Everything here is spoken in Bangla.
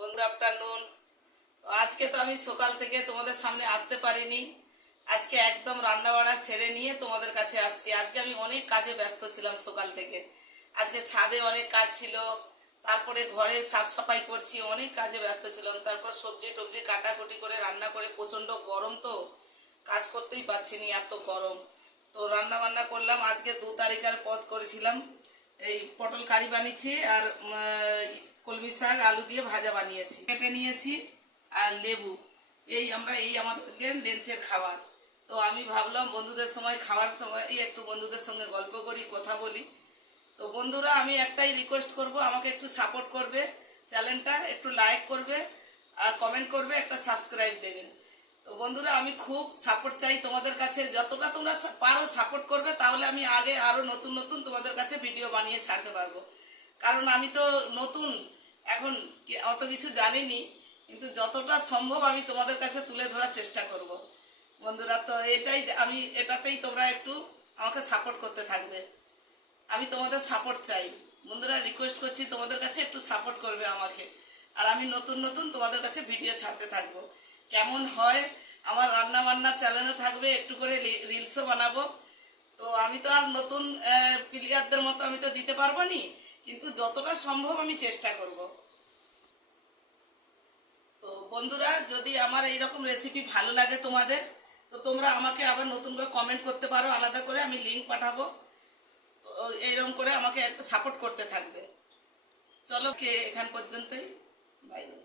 Good afternoon. আজকে তো আমি সকাল থেকে তোমাদের সামনে আসতে পারিনি। আজকে একদম রান্না বাড়া সেরে নিয়ে তোমাদের কাছে আসছি। আজকে আমি অনেক কাজে ব্যস্ত ছিলাম সকাল থেকে। আজকে ছাদে অনেক কাজ ছিল, তারপরে ঘরে সাফ সাফাই করছি, অনেক কাজে ব্যস্ত ছিলাম। তারপর সবজি টবজি কাটাকুটি করে রান্না করে, প্রচণ্ড গরম তো কাজ করতেই পারছি না, এত গরম। তো রান্না বান্না করলাম। আজকে 2 তারিখের পদ করেছিলাম, এই পটল কারি বানিয়েছি আর কলমি শাক আলু দিয়ে ভাজা বানিয়েছি, কেটে নিয়েছি। আর লেবু, এই আমাদের লেন্সের খাবার। তো আমি ভাবলাম বন্ধুদের সময় খাওয়ার সময় একটু বন্ধুদের সঙ্গে গল্প করি, কথা বলি। তো বন্ধুরা, আমি একটাই রিকোয়েস্ট করব, আমাকে একটু সাপোর্ট করবে, চ্যানেলটা একটু লাইক করবে আর কমেন্ট করবে, একটা সাবস্ক্রাইব দেবেন। তো বন্ধুরা, আমি খুব সাপোর্ট চাই তোমাদের কাছে। যতটা তোমরা পারো সাপোর্ট করবে, তাহলে আমি আগে আরো নতুন নতুন তোমাদের কাছে ভিডিও বানিয়ে ছাড়তে পারবো। কারণ আমি তো নতুন, এখন অত কিছু জানিনি, কিন্তু যতটা সম্ভব আমি তোমাদের কাছে তুলে ধরার চেষ্টা করব। বন্ধুরা, তো এটাতেই তোমরা একটু আমাকে সাপোর্ট করতে থাকবে। আমি তোমাদের সাপোর্ট চাই। বন্ধুরা, রিকোয়েস্ট করছি তোমাদের কাছে একটু সাপোর্ট করবে আমাকে। আর আমি নতুন নতুন তোমাদের কাছে ভিডিও ছাড়তে থাকবো। কেমন হয় আমার রান্না বান্না চ্যানেলে থাকবে, একটু করে রিলসও বানাবো। তো আমি তো আর নতুন প্লেয়ারদের মতো আমি তো দিতে পারবো নি, কিন্তু যতটা সম্ভব আমি চেষ্টা করব। তো বন্ধুরা, যদি আমার এইরকম রেসিপি ভালো লাগে তোমাদের, তো তোমরা আমাকে আবার নতুন করে কমেন্ট করতে পারো, আলাদা করে আমি লিঙ্ক পাঠাবো। তো এইরকম করে আমাকে একটু সাপোর্ট করতে থাকবে। চলো, এখান পর্যন্তই। Bye bye.